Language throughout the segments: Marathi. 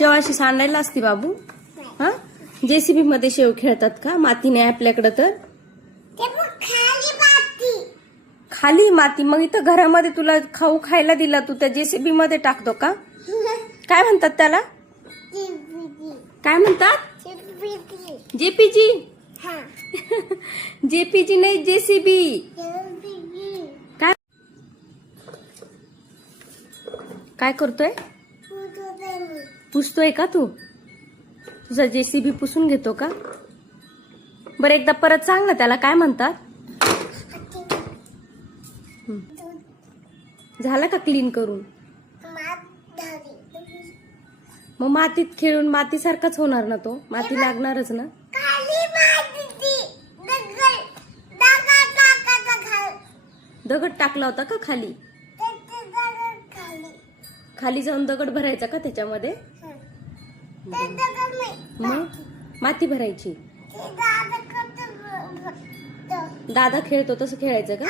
शेव अशी सांडायला असती बाबू. हा, जेसीबी मध्ये शेव खेळतात का? माती नाही आपल्याकडे तर. खाली माती. मग इथं घरामध्ये तुला खाऊ खायला दिला, तू त्या जेसीबी मध्ये टाकतो का? काय म्हणतात त्याला? काय म्हणतात? जेपीजी. जेपीजी नाही, जेसीबी. काय काय करतोय? पुसतोय का तू? तुझा जेसीबी पुसून घेतो का? बरं एकदा परत सांग ना, त्याला काय म्हणतात? झाला का क्लीन करून? मग मातीत खेळून माती सारखाच होणार ना तो. माती लागणारच ना. दगड टाकला होता का खाली? खाली जाऊन दगड भरायचा का त्याच्यामध्ये? मग माती भरायची. दादा खेळतो तसं खेळायचं का?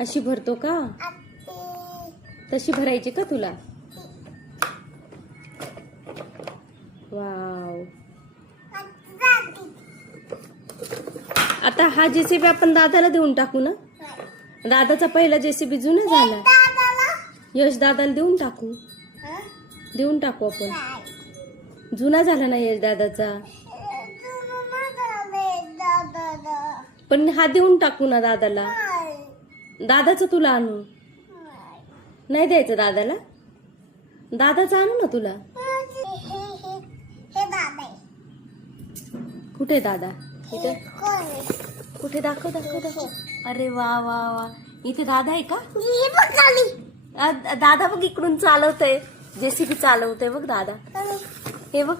अशी भरतो का? तशी भरायची का तुला? वाव. आता हा जेसीबी आपण दादाला देऊन टाकू ना. दादाचा पहिला जेसीबी जुना झाला. यश दादाला देऊन टाकू. देऊन टाकू आपण. जुना झाला ना यश दादाचा. पण हा देऊन टाकू ना दादाला. दादाचं तुला आणू. नाही द्यायचं दादाला. दादाचं आणू ना तुला. कुठे दादा? इथे कुठे? दाखव दाखव दाखव. अरे वा वा वा. इथे दादा आहे का? दादा बघ इकडून चालवतोय. जेसीबी चालवतोय बघ दादा. हे बघ.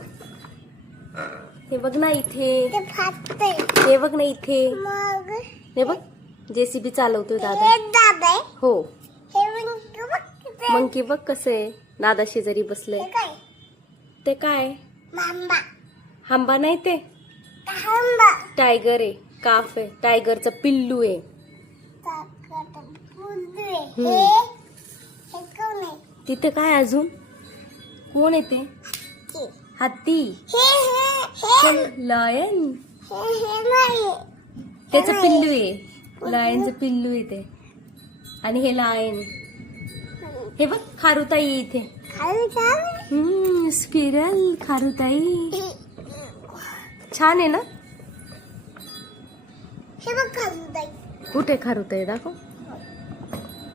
हे बघ ना इथे. हे बघ ना इथे. हे बघ जेसीबी चालवतोय दादा. हो. मंकी बघ कसे दादा शेजारी बसले. ते काय? हांबा नाही ते. टायगर आहे. काफ आहे. टायगरचं पिल्लू आहे. तिथे काय अजून? कोण आहे ते? हत्ती. लायन. त्याचं पिल्लू आहे. लायनचं पिल्लू आहे ते. आणि हे लायन. हे बघ खारुताई आहे इथे. स्पिरल खारुताई. छान आहे ना. कुठे खारुताई? दाखव.